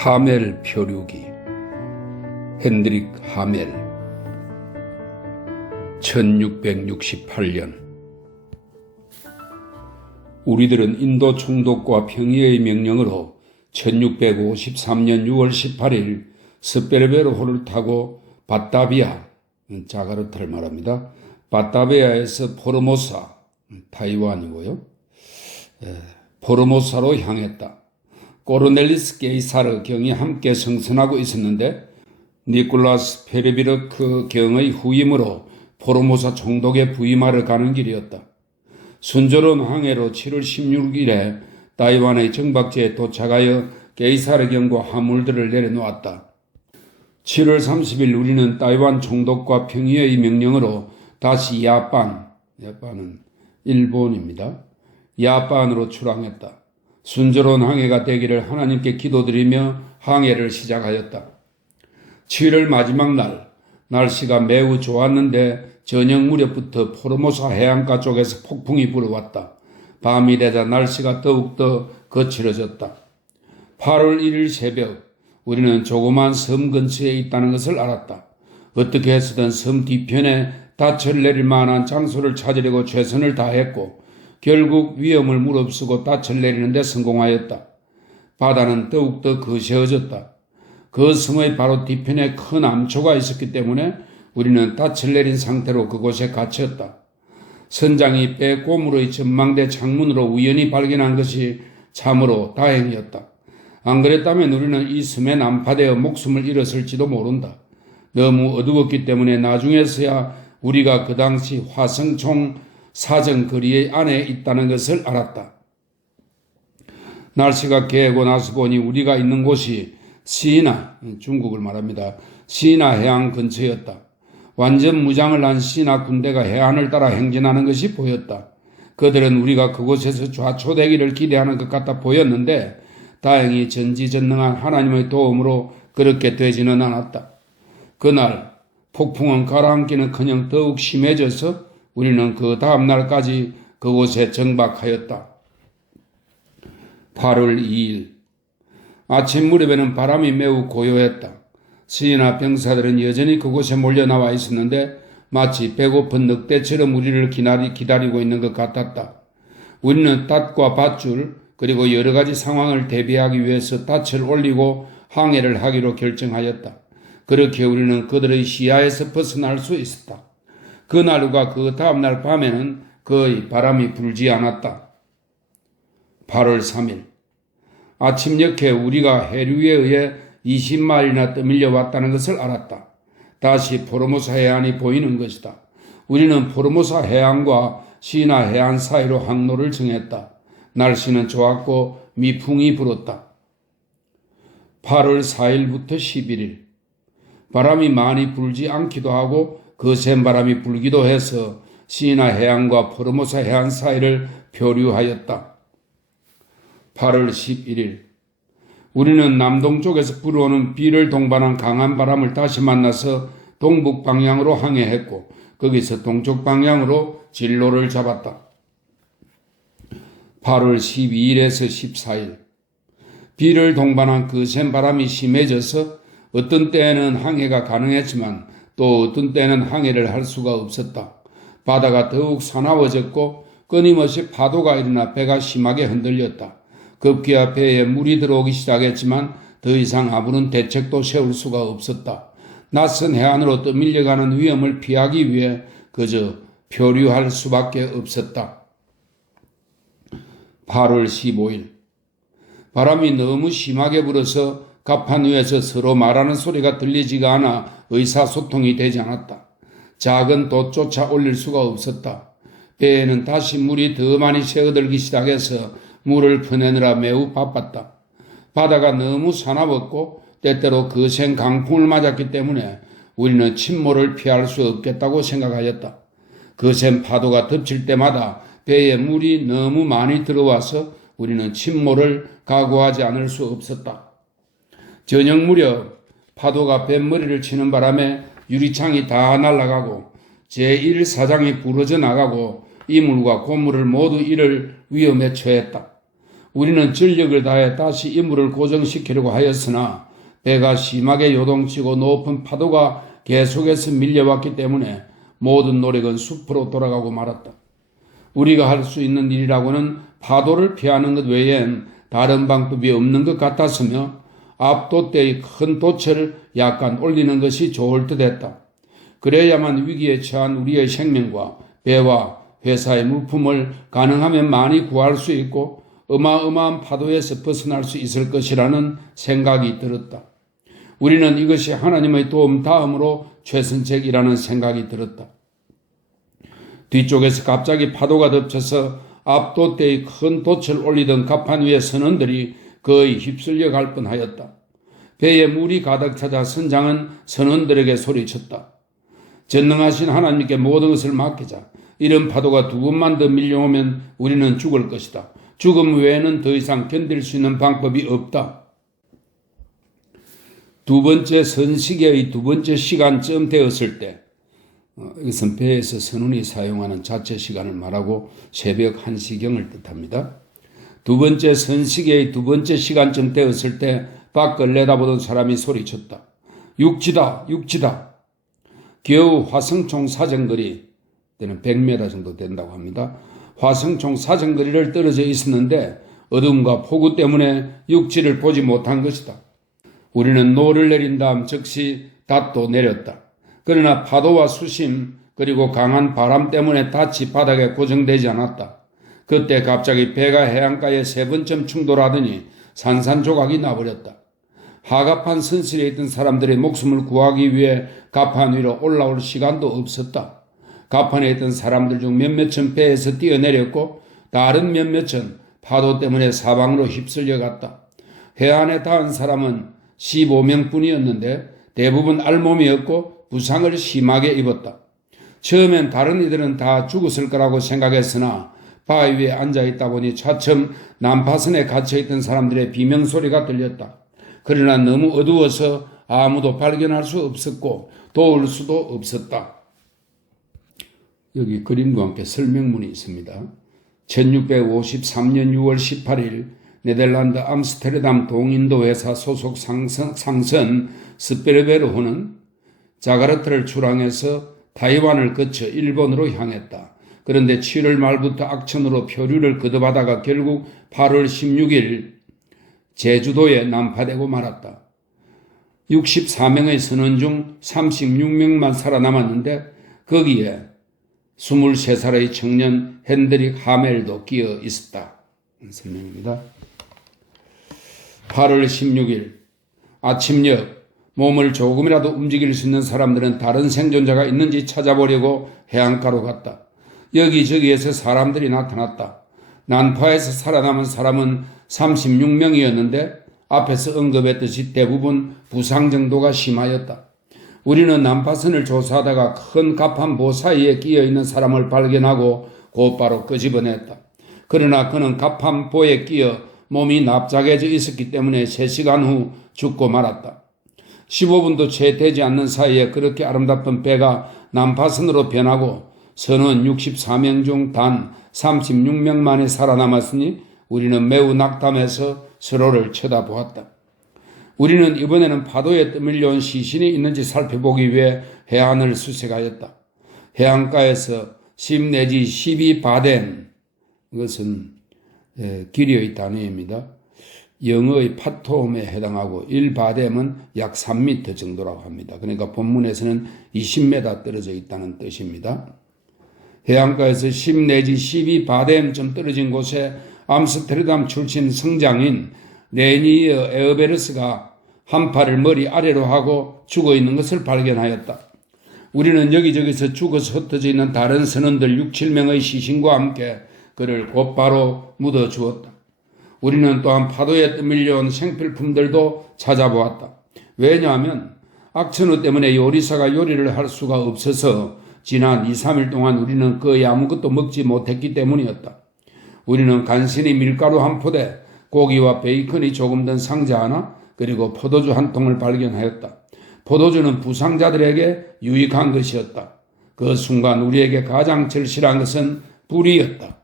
하멜 표류기 핸드릭 하멜 1668년 우리들은 인도 총독과 평의의 명령으로 1653년 6월 18일 스페르베로호를 타고 바타비아, 자카르타를 말합니다. 바타비아에서 포르모사, 타이완이고요. 포르모사로 향했다. 코르넬리스 게이사르 경이 함께 성선하고 있었는데 니콜라스 페르비르크 경의 후임으로 포르모사 총독에 부임하러 가는 길이었다. 순조로운 항해로 7월 16일에 타이완의 정박지에 도착하여 게이사르 경과 화물들을 내려놓았다. 7월 30일 우리는 타이완 총독과 평의의 명령으로 다시 야빤은 일본입니다. 야빤으로 출항했다. 순조로운 항해가 되기를 하나님께 기도드리며 항해를 시작하였다. 7월 마지막 날, 날씨가 매우 좋았는데 저녁 무렵부터 포르모사 해안가 쪽에서 폭풍이 불어왔다. 밤이 되자 날씨가 더욱더 거칠어졌다. 8월 1일 새벽, 우리는 조그만 섬 근처에 있다는 것을 알았다. 어떻게 해서든 섬 뒤편에 닻을 내릴 만한 장소를 찾으려고 최선을 다했고 결국 위험을 무릅쓰고 닻을 내리는 데 성공하였다. 바다는 더욱더 거세어졌다. 그 섬의 바로 뒤편에 큰 암초가 있었기 때문에 우리는 닻을 내린 상태로 그곳에 갇혔다. 선장이 배 고무의 전망대 창문으로 우연히 발견한 것이 참으로 다행이었다. 안 그랬다면 우리는 이 섬에 난파되어 목숨을 잃었을지도 모른다. 너무 어두웠기 때문에 나중에서야 우리가 그 당시 화성총 사정거리 안에 있다는 것을 알았다. 날씨가 개고 나서 보니 우리가 있는 곳이 시나, 중국을 말합니다. 시나 해안 근처였다. 완전 무장을 한 시나 군대가 해안을 따라 행진하는 것이 보였다. 그들은 우리가 그곳에서 좌초되기를 기대하는 것 같아 보였는데 다행히 전지전능한 하나님의 도움으로 그렇게 되지는 않았다. 그날 폭풍은 가라앉기는커녕 더욱 심해져서 우리는 그 다음 날까지 그곳에 정박하였다. 8월 2일 아침 무렵에는 바람이 매우 고요했다. 시나 병사들은 여전히 그곳에 몰려 나와 있었는데 마치 배고픈 늑대처럼 우리를 기다리고 있는 것 같았다. 우리는 닻과 밧줄 그리고 여러 가지 상황을 대비하기 위해서 닻을 올리고 항해를 하기로 결정하였다. 그렇게 우리는 그들의 시야에서 벗어날 수 있었다. 그날 후가 그 다음날 밤에는 거의 바람이 불지 않았다. 8월 3일 아침녘에 우리가 해류에 의해 20마일이나 떠밀려 왔다는 것을 알았다. 다시 포르모사 해안이 보이는 것이다. 우리는 포르모사 해안과 시나 해안 사이로 항로를 정했다. 날씨는 좋았고 미풍이 불었다. 8월 4일부터 11일 바람이 많이 불지 않기도 하고 거센 바람이 불기도 해서 시나 해안과 포르모사 해안 사이를 표류하였다. 8월 11일 우리는 남동쪽에서 불어오는 비를 동반한 강한 바람을 다시 만나서 동북 방향으로 항해했고 거기서 동쪽 방향으로 진로를 잡았다. 8월 12일에서 14일 비를 동반한 거센 바람이 심해져서 어떤 때에는 항해가 가능했지만 또 어떤 때는 항해를 할 수가 없었다. 바다가 더욱 사나워졌고 끊임없이 파도가 일어나 배가 심하게 흔들렸다. 급기야 배에 물이 들어오기 시작했지만 더 이상 아무런 대책도 세울 수가 없었다. 낯선 해안으로 떠밀려가는 위험을 피하기 위해 그저 표류할 수밖에 없었다. 8월 15일 바람이 너무 심하게 불어서 갑판 위에서 서로 말하는 소리가 들리지가 않아 의사소통이 되지 않았다. 작은 돛조차 올릴 수가 없었다. 배에는 다시 물이 더 많이 새어들기 시작해서 물을 퍼내느라 매우 바빴다. 바다가 너무 사나웠고 때때로 거센 강풍을 맞았기 때문에 우리는 침몰을 피할 수 없겠다고 생각하였다. 거센 파도가 덮칠 때마다 배에 물이 너무 많이 들어와서 우리는 침몰을 각오하지 않을 수 없었다. 저녁 무렵 파도가 뱃머리를 치는 바람에 유리창이 다 날아가고 제1사장이 부러져 나가고 이물과 고물을 모두 잃을 위험에 처했다. 우리는 전력을 다해 다시 이물을 고정시키려고 하였으나 배가 심하게 요동치고 높은 파도가 계속해서 밀려왔기 때문에 모든 노력은 숲으로 돌아가고 말았다. 우리가 할 수 있는 일이라고는 파도를 피하는 것 외엔 다른 방법이 없는 것 같았으며 앞돛대의 큰 돛을 약간 올리는 것이 좋을 듯 했다. 그래야만 위기에 처한 우리의 생명과 배와 회사의 물품을 가능하면 많이 구할 수 있고 어마어마한 파도에서 벗어날 수 있을 것이라는 생각이 들었다. 우리는 이것이 하나님의 도움 다음으로 최선책이라는 생각이 들었다. 뒤쪽에서 갑자기 파도가 덮쳐서 앞돛대의 큰 돛을 올리던 갑판 위의 선원들이 거의 휩쓸려 갈 뻔하였다. 배에 물이 가득 차자 선장은 선원들에게 소리쳤다. 전능하신 하나님께 모든 것을 맡기자. 이런 파도가 두 번만 더 밀려오면 우리는 죽을 것이다. 죽음 외에는 더 이상 견딜 수 있는 방법이 없다. 두 번째 선시계의 두 번째 시간쯤 되었을 때, 이것은 배에서 선원이 사용하는 자체 시간을 말하고 새벽 1시경을 뜻합니다. 두 번째 선시계의 두 번째 시간쯤 되었을 때 밖을 내다보던 사람이 소리쳤다. 육지다, 육지다. 겨우 화성총 사정거리, 때는 100m 정도 된다고 합니다. 화성총 사정거리를 떨어져 있었는데 어둠과 폭우 때문에 육지를 보지 못한 것이다. 우리는 노를 내린 다음 즉시 닷도 내렸다. 그러나 파도와 수심 그리고 강한 바람 때문에 닷이 바닥에 고정되지 않았다. 그때 갑자기 배가 해안가에 3번쯤 충돌하더니 산산조각이 나버렸다. 하갑한 선실에 있던 사람들의 목숨을 구하기 위해 갑판 위로 올라올 시간도 없었다. 갑판에 있던 사람들 중 몇몇은 배에서 뛰어내렸고 다른 몇몇은 파도 때문에 사방으로 휩쓸려 갔다. 해안에 닿은 사람은 15명뿐이었는데 대부분 알몸이었고 부상을 심하게 입었다. 처음엔 다른 이들은 다 죽었을 거라고 생각했으나 바위 위에 앉아있다 보니 차츰 난파선에 갇혀있던 사람들의 비명소리가 들렸다. 그러나 너무 어두워서 아무도 발견할 수 없었고 도울 수도 없었다. 여기 그림과 함께 설명문이 있습니다. 1653년 6월 18일 네덜란드 암스테르담 동인도 회사 소속 상선 스페르베르호는 자카르타를 출항해서 타이완을 거쳐 일본으로 향했다. 그런데 7월 말부터 악천후로 표류를 거듭하다가 결국 8월 16일 제주도에 난파되고 말았다. 64명의 선원 중 36명만 살아남았는데 거기에 23살의 청년 핸드릭 하멜도 끼어 있었다. 설명입니다. 8월 16일 아침녘 몸을 조금이라도 움직일 수 있는 사람들은 다른 생존자가 있는지 찾아보려고 해안가로 갔다. 여기저기에서 사람들이 나타났다. 난파에서 살아남은 사람은 36명이었는데 앞에서 언급했듯이 대부분 부상 정도가 심하였다. 우리는 난파선을 조사하다가 큰 갑판보 사이에 끼어있는 사람을 발견하고 곧바로 끄집어냈다. 그러나 그는 갑판보에 끼어 몸이 납작해져 있었기 때문에 3시간 후 죽고 말았다. 15분도 채 되지 않는 사이에 그렇게 아름답던 배가 난파선으로 변하고 선원 64명 중 단 36명만이 살아남았으니 우리는 매우 낙담해서 서로를 쳐다보았다. 우리는 이번에는 파도에 떠밀려온 시신이 있는지 살펴보기 위해 해안을 수색하였다. 해안가에서 10 내지 12바덴, 이것은 길이의 단위입니다. 영어의 파톰에 해당하고 1바뎀은 약 3m 정도라고 합니다. 그러니까 본문에서는 20m 떨어져 있다는 뜻입니다. 해안가에서 10 내지 12바뎀쯤 떨어진 곳에 암스테르담 출신 성장인 레니어 에어베르스가 한 팔을 머리 아래로 하고 죽어있는 것을 발견하였다. 우리는 여기저기서 죽어서 흩어져 있는 다른 선원들 6, 7명의 시신과 함께 그를 곧바로 묻어주었다. 우리는 또한 파도에 떠밀려온 생필품들도 찾아보았다. 왜냐하면 악천후 때문에 요리사가 요리를 할 수가 없어서 지난 2, 3일 동안 우리는 거의 아무것도 먹지 못했기 때문이었다. 우리는 간신히 밀가루 한 포대, 고기와 베이컨이 조금 든 상자 하나, 그리고 포도주 한 통을 발견하였다. 포도주는 부상자들에게 유익한 것이었다. 그 순간 우리에게 가장 절실한 것은 불이었다.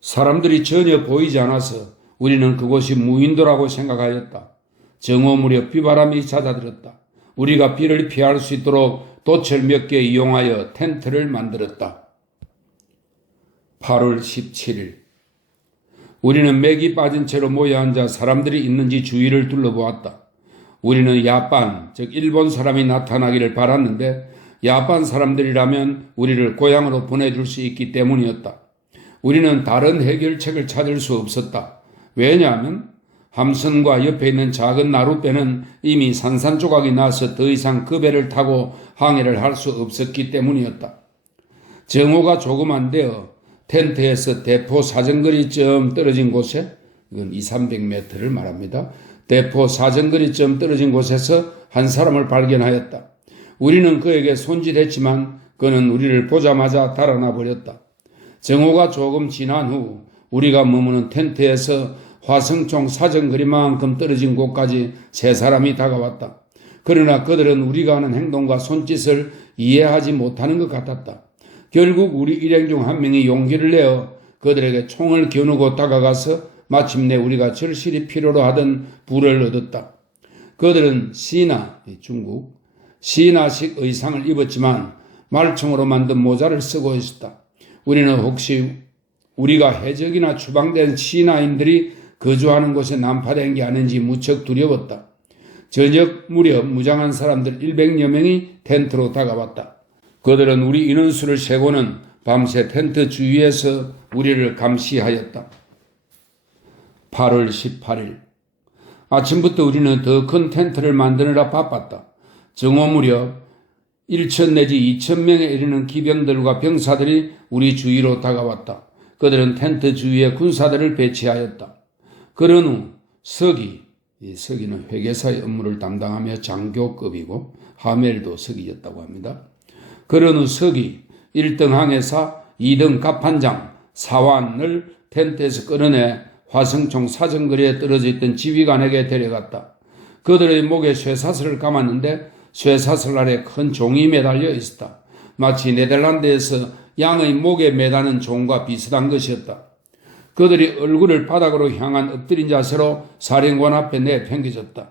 사람들이 전혀 보이지 않아서 우리는 그곳이 무인도라고 생각하였다. 정오 무렵 비바람이 잦아들었다. 우리가 비를 피할 수 있도록 돛을 몇 개 이용하여 텐트를 만들었다. 8월 17일 우리는 맥이 빠진 채로 모여 앉아 사람들이 있는지 주위를 둘러보았다. 우리는 야반, 즉 일본 사람이 나타나기를 바랐는데 야반 사람들이라면 우리를 고향으로 보내줄 수 있기 때문이었다. 우리는 다른 해결책을 찾을 수 없었다. 왜냐하면 함선과 옆에 있는 작은 나룻배는 이미 산산조각이 나서 더 이상 그 배를 타고 항해를 할 수 없었기 때문이었다. 정오가 조금 안 되어 텐트에서 대포 사정거리쯤 떨어진 곳에, 이건 200~300m를 말합니다. 대포 사정거리쯤 떨어진 곳에서 한 사람을 발견하였다. 우리는 그에게 손질했지만 그는 우리를 보자마자 달아나 버렸다. 정오가 조금 지난 후 우리가 머무는 텐트에서 화성총 사정거리만큼 떨어진 곳까지 세 사람이 다가왔다. 그러나 그들은 우리가 하는 행동과 손짓을 이해하지 못하는 것 같았다. 결국 우리 일행 중 한 명이 용기를 내어 그들에게 총을 겨누고 다가가서 마침내 우리가 절실히 필요로 하던 불을 얻었다. 그들은 시나, 중국, 시나식 의상을 입었지만 말총으로 만든 모자를 쓰고 있었다. 우리는 혹시 우리가 해적이나 추방된 시나인들이 거주하는 곳에 난파된 게 아닌지 무척 두려웠다. 저녁 무렵 무장한 사람들 100여 명이 텐트로 다가왔다. 그들은 우리 인원수를 세고는 밤새 텐트 주위에서 우리를 감시하였다. 8월 18일 아침부터 우리는 더 큰 텐트를 만드느라 바빴다. 정오 무렵 1,000 내지 2,000명에 이르는 기병들과 병사들이 우리 주위로 다가왔다. 그들은 텐트 주위에 군사들을 배치하였다. 그런 후 서기는 회계사의 업무를 담당하며 장교급이고 하멜도 서기였다고 합니다. 그런 후 서기, 1등 항해사, 2등 갑판장, 사완을 텐트에서 끌어내 화성총 사정거리에 떨어져 있던 지휘관에게 데려갔다. 그들의 목에 쇠사슬을 감았는데 쇠사슬 아래 큰 종이 매달려 있었다. 마치 네덜란드에서 양의 목에 매다는 종과 비슷한 것이었다. 그들이 얼굴을 바닥으로 향한 엎드린 자세로 사령관 앞에 내팽개졌다.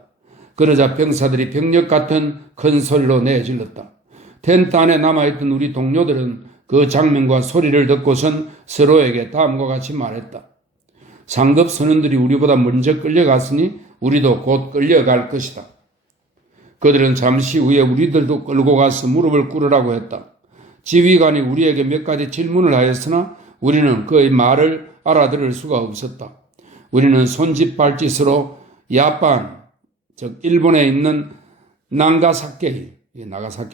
그러자 병사들이 병력 같은 큰 소리로 내질렀다. 텐트 안에 남아있던 우리 동료들은 그 장면과 소리를 듣고선 서로에게 다음과 같이 말했다. 상급 선원들이 우리보다 먼저 끌려갔으니 우리도 곧 끌려갈 것이다. 그들은 잠시 후에 우리들도 끌고 가서 무릎을 꿇으라고 했다. 지휘관이 우리에게 몇 가지 질문을 하였으나 우리는 그의 말을 알아들을 수가 없었다. 우리는 손짓발짓으로 야판, 즉 일본에 있는 나가사키를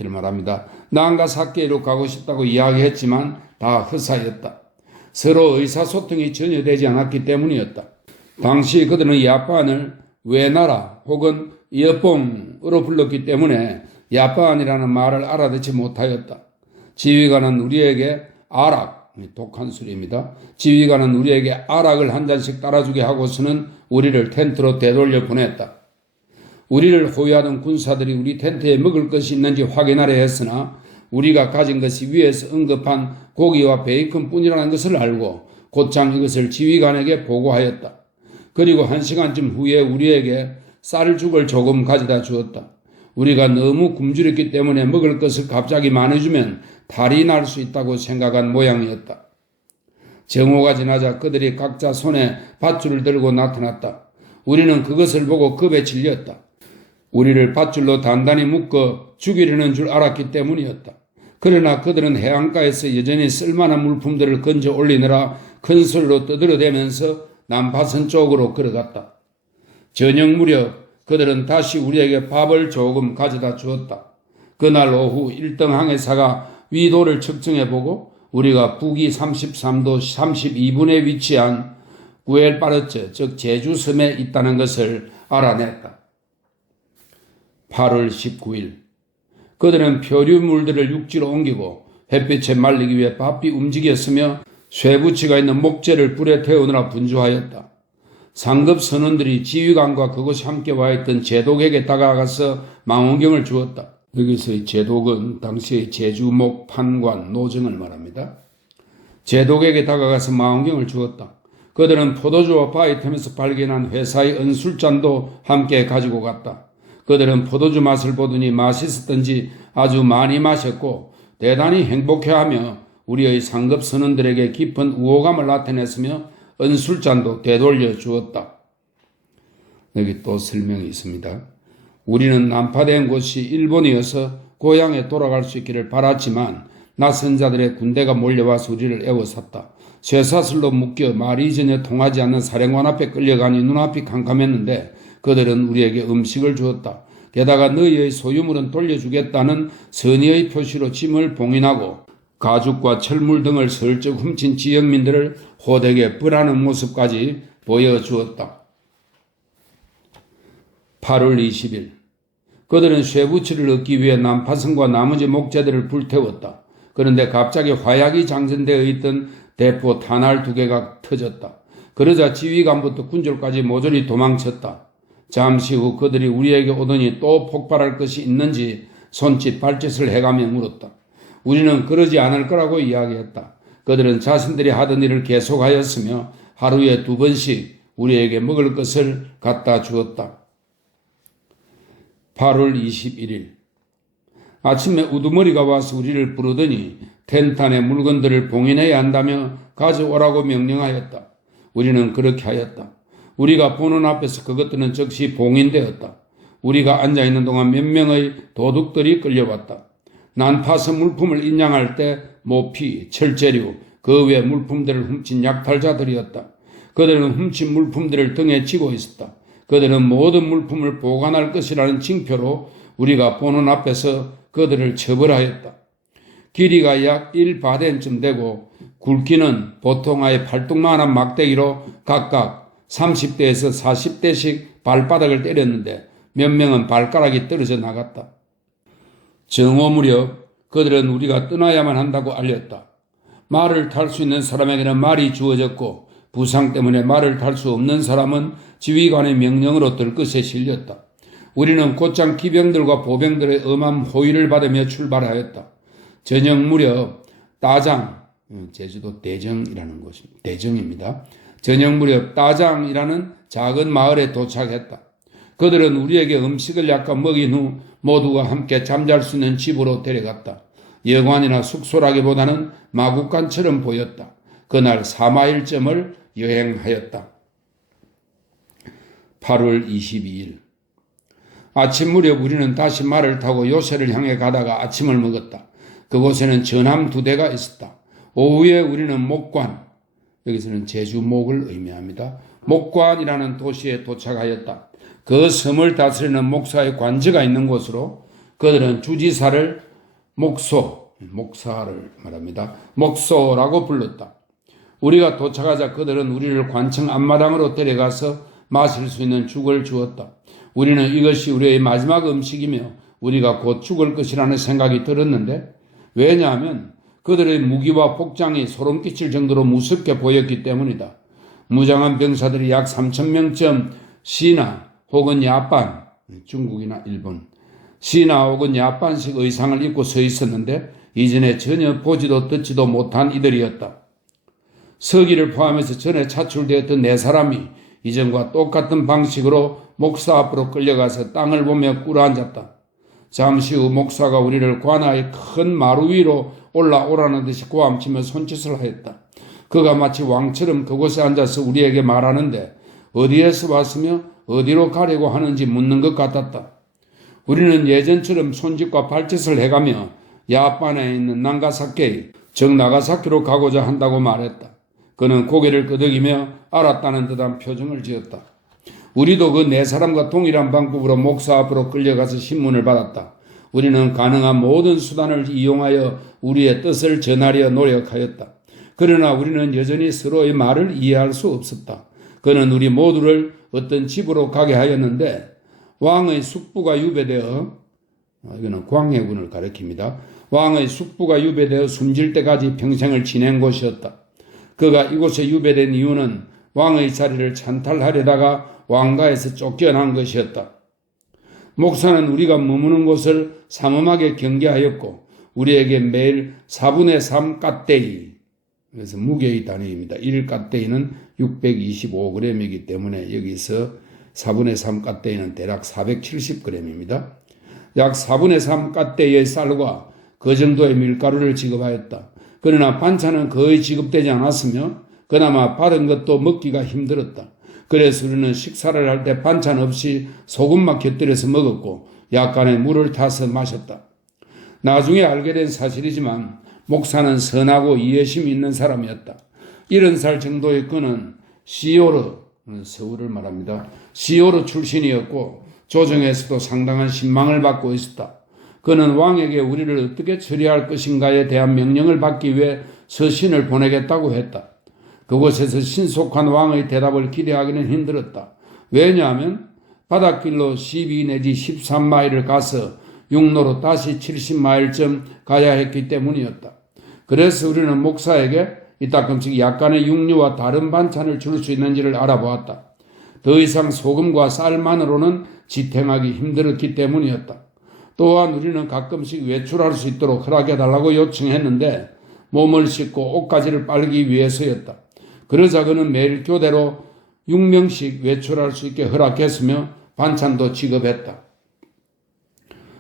말합니다. 나가사키로 가고 싶다고 이야기했지만 다 허사였다. 서로 의사소통이 전혀 되지 않았기 때문이었다. 당시 그들은 야판을 외나라 혹은 이어뽕으로 불렀기 때문에 야판이라는 말을 알아듣지 못하였다. 지휘관은 우리에게 독한 술입니다. 지휘관은 우리에게 아락을 한 잔씩 따라주게 하고서는 우리를 텐트로 되돌려 보냈다. 우리를 호위하던 군사들이 우리 텐트에 먹을 것이 있는지 확인하려 했으나 우리가 가진 것이 위에서 언급한 고기와 베이컨 뿐이라는 것을 알고 곧장 이것을 지휘관에게 보고하였다. 그리고 1시간쯤 후에 우리에게 쌀죽을 조금 가져다 주었다. 우리가 너무 굶주렸기 때문에 먹을 것을 갑자기 많이 주면 탈이 날 수 있다고 생각한 모양이었다. 정오가 지나자 그들이 각자 손에 밧줄을 들고 나타났다. 우리는 그것을 보고 겁에 질렸다. 우리를 밧줄로 단단히 묶어 죽이려는 줄 알았기 때문이었다. 그러나 그들은 해안가에서 여전히 쓸만한 물품들을 건져 올리느라 큰 소리로 떠들어대면서 남파선 쪽으로 걸어갔다. 저녁 무렵 그들은 다시 우리에게 밥을 조금 가져다 주었다. 그날 오후 1등 항해사가 위도를 측정해보고 우리가 북위 33도 32분에 위치한 구엘파르츠, 즉 제주섬에 있다는 것을 알아냈다. 8월 19일 그들은 표류물들을 육지로 옮기고 햇빛에 말리기 위해 바삐 움직였으며 쇠붙이가 있는 목재를 불에 태우느라 분주하였다. 상급 선원들이 지휘관과 그곳에 함께 와있던 제독에게 다가가서 망원경을 주었다. 여기서의 제독은 당시의 제주목 판관 노정을 말합니다. 제독에게 다가가서 망원경을 주었다. 그들은 포도주와 바이텀에서 발견한 회사의 은술잔도 함께 가지고 갔다. 그들은 포도주 맛을 보더니 맛있었던지 아주 많이 마셨고 대단히 행복해하며 우리의 상급 선원들에게 깊은 우호감을 나타냈으며 은술잔도 되돌려 주었다. 여기 또 설명이 있습니다. 우리는 난파된 곳이 일본이어서 고향에 돌아갈 수 있기를 바랐지만 낯선 자들의 군대가 몰려와서 우리를 애워쌌다. 쇠사슬로 묶여 말이 전혀 통하지 않는 사령관 앞에 끌려가니 눈앞이 캄캄했는데 그들은 우리에게 음식을 주었다. 게다가 너희의 소유물은 돌려주겠다는 선의의 표시로 짐을 봉인하고 가죽과 철물 등을 슬쩍 훔친 지역민들을 호되게 벌하는 모습까지 보여주었다. 8월 20일 그들은 쇠붙이를 얻기 위해 난파선과 나머지 목재들을 불태웠다. 그런데 갑자기 화약이 장전되어 있던 대포 탄알 2개가 터졌다. 그러자 지휘관부터 군졸까지 모조리 도망쳤다. 잠시 후 그들이 우리에게 오더니 또 폭발할 것이 있는지 손짓 발짓을 해가며 물었다. 우리는 그러지 않을 거라고 이야기했다. 그들은 자신들이 하던 일을 계속하였으며 하루에 2번씩 우리에게 먹을 것을 갖다 주었다. 8월 21일 아침에 우두머리가 와서 우리를 부르더니 텐트 안에 물건들을 봉인해야 한다며 가져오라고 명령하였다. 우리는 그렇게 하였다. 우리가 보는 앞에서 그것들은 즉시 봉인되었다. 우리가 앉아있는 동안 몇 명의 도둑들이 끌려왔다. 난파선 물품을 인양할 때 모피, 철재료, 그 외 물품들을 훔친 약탈자들이었다. 그들은 훔친 물품들을 등에 지고 있었다. 그들은 모든 물품을 보관할 것이라는 징표로 우리가 보는 앞에서 그들을 처벌하였다. 길이가 약 1바덴쯤 되고 굵기는 보통의 팔뚝만한 막대기로 각각 30대에서 40대씩 발바닥을 때렸는데 몇 명은 발가락이 떨어져 나갔다. 정오 무렵 그들은 우리가 떠나야만 한다고 알렸다. 말을 탈 수 있는 사람에게는 말이 주어졌고 부상 때문에 말을 탈 수 없는 사람은 지휘관의 명령으로 들것에 실렸다. 우리는 곧장 기병들과 보병들의 엄한 호위를 받으며 출발하였다. 저녁 무렵 따장, 제주도 대정이라는 곳입니다. 대정입니다. 저녁 무렵 따장이라는 작은 마을에 도착했다. 그들은 우리에게 음식을 약간 먹인 후 모두가 함께 잠잘 수 있는 집으로 데려갔다. 여관이나 숙소라기보다는 마국간처럼 보였다. 그날 4마일쯤을 여행하였다. 8월 22일 아침 무렵 우리는 다시 말을 타고 요새를 향해 가다가 아침을 먹었다. 그곳에는 전함 2대가 있었다. 오후에 우리는 목관, 여기서는 제주목을 의미합니다. 목관이라는 도시에 도착하였다. 그 섬을 다스리는 목사의 관저가 있는 곳으로 그들은 주지사를 목사를 말합니다. 목소라고 불렀다. 우리가 도착하자 그들은 우리를 관청 앞마당으로 데려가서 마실 수 있는 죽을 주었다. 우리는 이것이 우리의 마지막 음식이며 우리가 곧 죽을 것이라는 생각이 들었는데 왜냐하면 그들의 무기와 복장이 소름 끼칠 정도로 무섭게 보였기 때문이다. 무장한 병사들이 약 3,000명쯤 시나 혹은 야반, 중국이나 일본, 시나 혹은 야반식 의상을 입고 서 있었는데 이전에 전혀 보지도 듣지도 못한 이들이었다. 서기를 포함해서 전에 차출되었던 4사람이 이전과 똑같은 방식으로 목사 앞으로 끌려가서 땅을 보며 꿇어앉았다. 잠시 후 목사가 우리를 관아의 큰 마루 위로 올라오라는 듯이 고함치며 손짓을 하였다. 그가 마치 왕처럼 그곳에 앉아서 우리에게 말하는데 어디에서 왔으며 어디로 가려고 하는지 묻는 것 같았다. 우리는 예전처럼 손짓과 발짓을 해가며 야반에 있는 나가사키, 즉 나가사키로 가고자 한다고 말했다. 그는 고개를 끄덕이며 알았다는 듯한 표정을 지었다. 우리도 그 4사람과 동일한 방법으로 목사 앞으로 끌려가서 신문을 받았다. 우리는 가능한 모든 수단을 이용하여 우리의 뜻을 전하려 노력하였다. 그러나 우리는 여전히 서로의 말을 이해할 수 없었다. 그는 우리 모두를 어떤 집으로 가게 하였는데 왕의 숙부가 유배되어, 이거는 광해군을 가리킵니다. 왕의 숙부가 유배되어 숨질 때까지 평생을 지낸 곳이었다. 그가 이곳에 유배된 이유는 왕의 자리를 찬탈하려다가 왕가에서 쫓겨난 것이었다. 목사는 우리가 머무는 곳을 삼엄하게 경계하였고 우리에게 매일 4분의 3 까떼이, 그래서 무게의 단위입니다. 1갓데이는 625g이기 때문에 여기서 4분의 3갓데이는 대략 470g입니다. 약 4분의 3갓데이의 쌀과 그 정도의 밀가루를 지급하였다. 그러나 반찬은 거의 지급되지 않았으며 그나마 바른 것도 먹기가 힘들었다. 그래서 우리는 식사를 할 때 반찬 없이 소금만 곁들여서 먹었고 약간의 물을 타서 마셨다. 나중에 알게 된 사실이지만 목사는 선하고 이해심 있는 사람이었다. 70살 정도의 그는 시오르, 서울을 말합니다. 시오르 출신이었고 조정에서도 상당한 신망을 받고 있었다. 그는 왕에게 우리를 어떻게 처리할 것인가에 대한 명령을 받기 위해 서신을 보내겠다고 했다. 그곳에서 신속한 왕의 대답을 기대하기는 힘들었다. 왜냐하면 바닷길로 12 내지 13마일을 가서 육로로 다시 70마일쯤 가야 했기 때문이었다. 그래서 우리는 목사에게 이따금씩 약간의 육류와 다른 반찬을 줄 수 있는지를 알아보았다. 더 이상 소금과 쌀만으로는 지탱하기 힘들었기 때문이었다. 또한 우리는 가끔씩 외출할 수 있도록 허락해달라고 요청했는데 몸을 씻고 옷가지를 빨기 위해서였다. 그러자 그는 매일 교대로 6명씩 외출할 수 있게 허락했으며 반찬도 지급했다.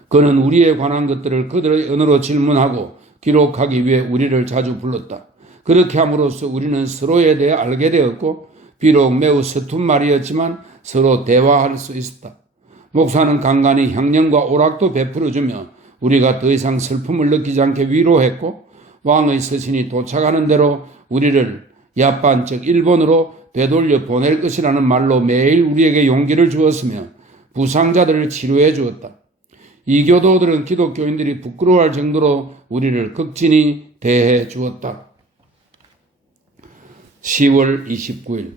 그는 우리에 관한 것들을 그들의 언어로 질문하고 기록하기 위해 우리를 자주 불렀다. 그렇게 함으로써 우리는 서로에 대해 알게 되었고 비록 매우 서툰 말이었지만 서로 대화할 수 있었다. 목사는 간간히 향령과 오락도 베풀어주며 우리가 더 이상 슬픔을 느끼지 않게 위로했고 왕의 서신이 도착하는 대로 우리를 야판 즉 일본으로 되돌려 보낼 것이라는 말로 매일 우리에게 용기를 주었으며 부상자들을 치료해 주었다. 이교도들은 기독교인들이 부끄러워할 정도로 우리를 극진히 대해 주었다. 10월 29일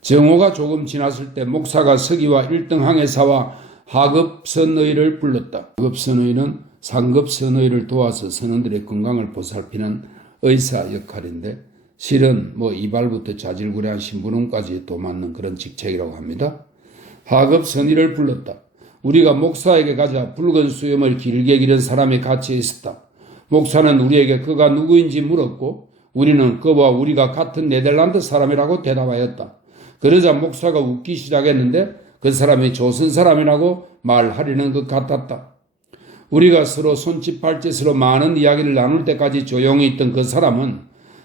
정오가 조금 지났을 때 목사가 서기와 1등 항해사와 하급 선의를 불렀다. 하급 선의는 상급 선의를 도와서 선원들의 건강을 보살피는 의사 역할인데 실은 이발부터 자질구레한 심부름까지 또 맡는 그런 직책이라고 합니다. 하급 선의를 불렀다. 우리가 목사에게 가자 붉은 수염을 길게 기른 사람이 같이 있었다. 목사는 우리에게 그가 누구인지 물었고 우리는 그와 우리가 같은 네덜란드 사람이라고 대답하였다. 그러자 목사가 웃기 시작했는데 그 사람이 조선 사람이라고 말하려는 것 같았다. 우리가 서로 손짓 발짓으로 많은 이야기를 나눌 때까지 조용히 있던 그 사람은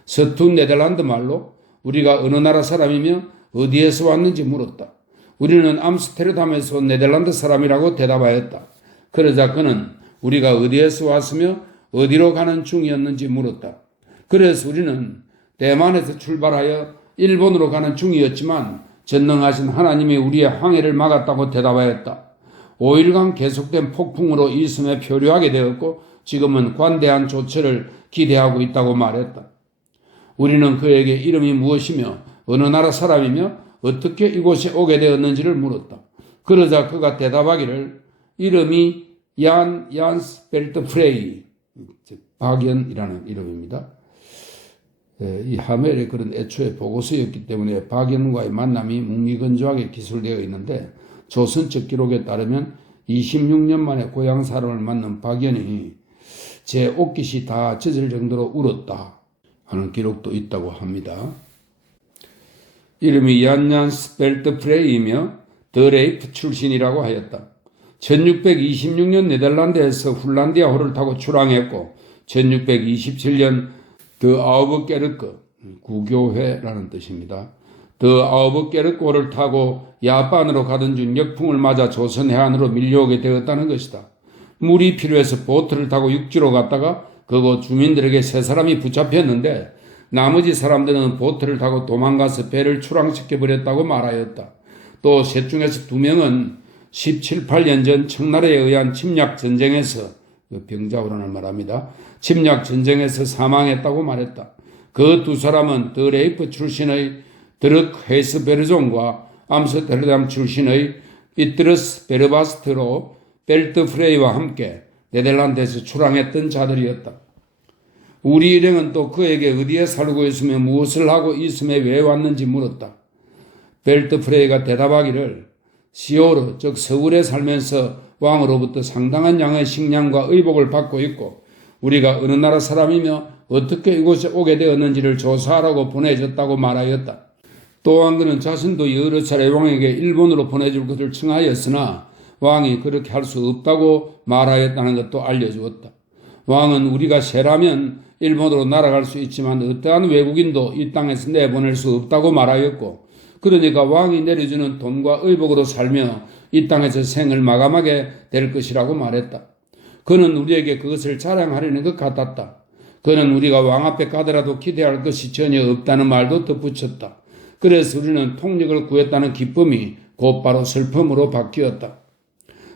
서툰 네덜란드 말로 우리가 어느 나라 사람이며 어디에서 왔는지 물었다. 우리는 암스테르담에서 온 네덜란드 사람이라고 대답하였다. 그러자 그는 우리가 어디에서 왔으며 어디로 가는 중이었는지 물었다. 그래서 우리는 대만에서 출발하여 일본으로 가는 중이었지만 전능하신 하나님이 우리의 항해를 막았다고 대답하였다. 5일간 계속된 폭풍으로 이 섬에 표류하게 되었고 지금은 관대한 조처를 기대하고 있다고 말했다. 우리는 그에게 이름이 무엇이며 어느 나라 사람이며 어떻게 이곳에 오게 되었는지를 물었다. 그러자 그가 대답하기를 이름이 얀스 벨트프레이, 박연이라는 이름입니다. 이 하멜의 그런 애초에 보고서였기 때문에 박연과의 만남이 묵미건조하게 기술되어 있는데 조선적 기록에 따르면 26년 만에 고향 사람을 만난 박연이 제 옷깃이 다 젖을 정도로 울었다 하는 기록도 있다고 합니다. 이름이 얀얀스 벨트프레이이며 더레이프 출신이라고 하였다. 1626년 네덜란드에서 훌란디아호를 타고 출항했고 1627년 더 아우버게르크, 구교회라는 뜻입니다. 더 아우버게르크호를 타고 야반으로 가던 중 역풍을 맞아 조선 해안으로 밀려오게 되었다는 것이다. 물이 필요해서 보트를 타고 육지로 갔다가 그곳 주민들에게 3사람이 붙잡혔는데 나머지 사람들은 보트를 타고 도망가서 배를 출항시켜버렸다고 말하였다. 또 셋 중에서 2명은 17, 18년 전 청나라에 의한 침략전쟁에서 병자호란을 말합니다. 침략전쟁에서 사망했다고 말했다. 그 2사람은 더 레이프 출신의 드럭 헤스베르종과 암스테르담 출신의 비트러스 베르바스트로 벨트프레이와 함께 네덜란드에서 출항했던 자들이었다. 우리 일행은 또 그에게 어디에 살고 있으며 무엇을 하고 이 섬에 왜 왔는지 물었다. 벨트프레이가 대답하기를 시오르 즉 서울에 살면서 왕으로부터 상당한 양의 식량과 의복을 받고 있고 우리가 어느 나라 사람이며 어떻게 이곳에 오게 되었는지를 조사하라고 보내줬다고 말하였다. 또한 그는 자신도 여러 차례 왕에게 일본으로 보내줄 것을 청하였으나 왕이 그렇게 할 수 없다고 말하였다는 것도 알려주었다. 왕은 우리가 세라면 일본으로 날아갈 수 있지만 어떠한 외국인도 이 땅에서 내보낼 수 없다고 말하였고, 그러니까 왕이 내려주는 돈과 의복으로 살며 이 땅에서 생을 마감하게 될 것이라고 말했다. 그는 우리에게 그것을 자랑하려는 것 같았다. 그는 우리가 왕 앞에 가더라도 기대할 것이 전혀 없다는 말도 덧붙였다. 그래서 우리는 통력을 구했다는 기쁨이 곧바로 슬픔으로 바뀌었다.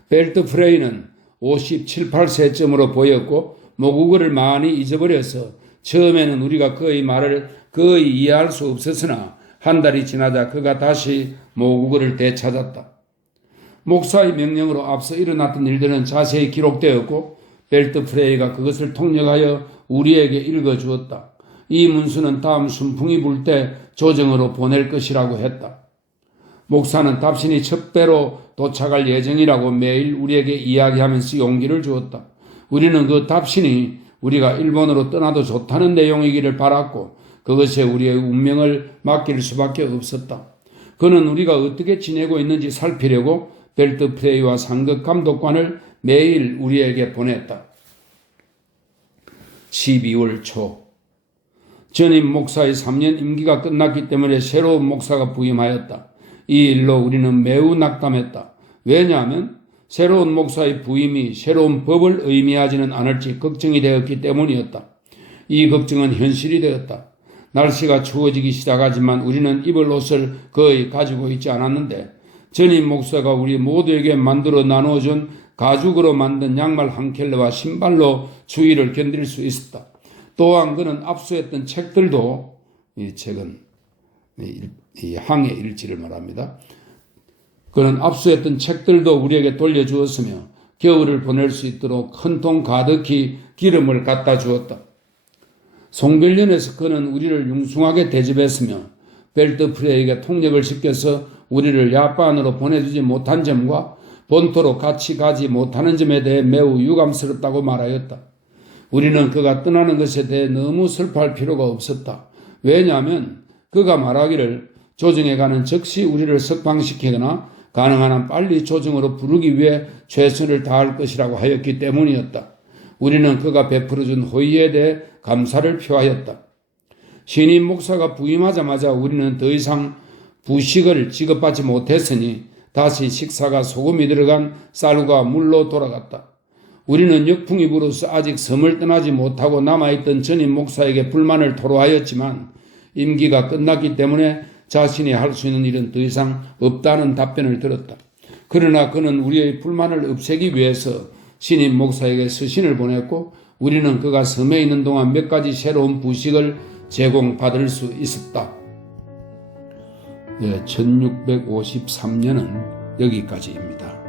벨트 프레이는 57, 8세쯤으로 보였고 모국어를 많이 잊어버려서 처음에는 우리가 그의 말을 거의 이해할 수 없었으나 한 달이 지나자 그가 다시 모국어를 되찾았다. 목사의 명령으로 앞서 일어났던 일들은 자세히 기록되었고 벨트 프레이가 그것을 통역하여 우리에게 읽어주었다. 이 문서는 다음 순풍이 불 때 조정으로 보낼 것이라고 했다. 목사는 답신이 첫 배로 도착할 예정이라고 매일 우리에게 이야기하면서 용기를 주었다. 우리는 그 답신이 우리가 일본으로 떠나도 좋다는 내용이기를 바랐고 그것에 우리의 운명을 맡길 수밖에 없었다. 그는 우리가 어떻게 지내고 있는지 살피려고 벨트 프레이와 상급 감독관을 매일 우리에게 보냈다. 12월 초 전임 목사의 3년 임기가 끝났기 때문에 새로운 목사가 부임하였다. 이 일로 우리는 매우 낙담했다. 왜냐하면 새로운 목사의 부임이 새로운 법을 의미하지는 않을지 걱정이 되었기 때문이었다. 이 걱정은 현실이 되었다. 날씨가 추워지기 시작하지만 우리는 입을 옷을 거의 가지고 있지 않았는데 전임 목사가 우리 모두에게 만들어 나누어준 가죽으로 만든 양말 한 켤레와 신발로 추위를 견딜 수 있었다. 또한 그는 압수했던 책들도, 이 책은 이 항해 일지를 말합니다. 그는 압수했던 책들도 우리에게 돌려주었으며 겨울을 보낼 수 있도록 큰 통 가득히 기름을 갖다 주었다. 송별련에서 그는 우리를 융숭하게 대접했으며 벨트 프레이에게 통역을 시켜서 우리를 야반으로 보내주지 못한 점과 본토로 같이 가지 못하는 점에 대해 매우 유감스럽다고 말하였다. 우리는 그가 떠나는 것에 대해 너무 슬퍼할 필요가 없었다. 왜냐하면 그가 말하기를 조정에 가는 즉시 우리를 석방시키거나 가능한 한 빨리 조정으로 부르기 위해 최선을 다할 것이라고 하였기 때문이었다. 우리는 그가 베풀어준 호의에 대해 감사를 표하였다. 신임 목사가 부임하자마자 우리는 더 이상 부식을 지급받지 못했으니 다시 식사가 소금이 들어간 쌀과 물로 돌아갔다. 우리는 역풍이 불어서 아직 섬을 떠나지 못하고 남아있던 전임 목사에게 불만을 토로하였지만 임기가 끝났기 때문에 자신이 할 수 있는 일은 더 이상 없다는 답변을 들었다. 그러나 그는 우리의 불만을 없애기 위해서 신임 목사에게 서신을 보냈고 우리는 그가 섬에 있는 동안 몇 가지 새로운 부식을 제공받을 수 있었다. 1653년은 여기까지입니다.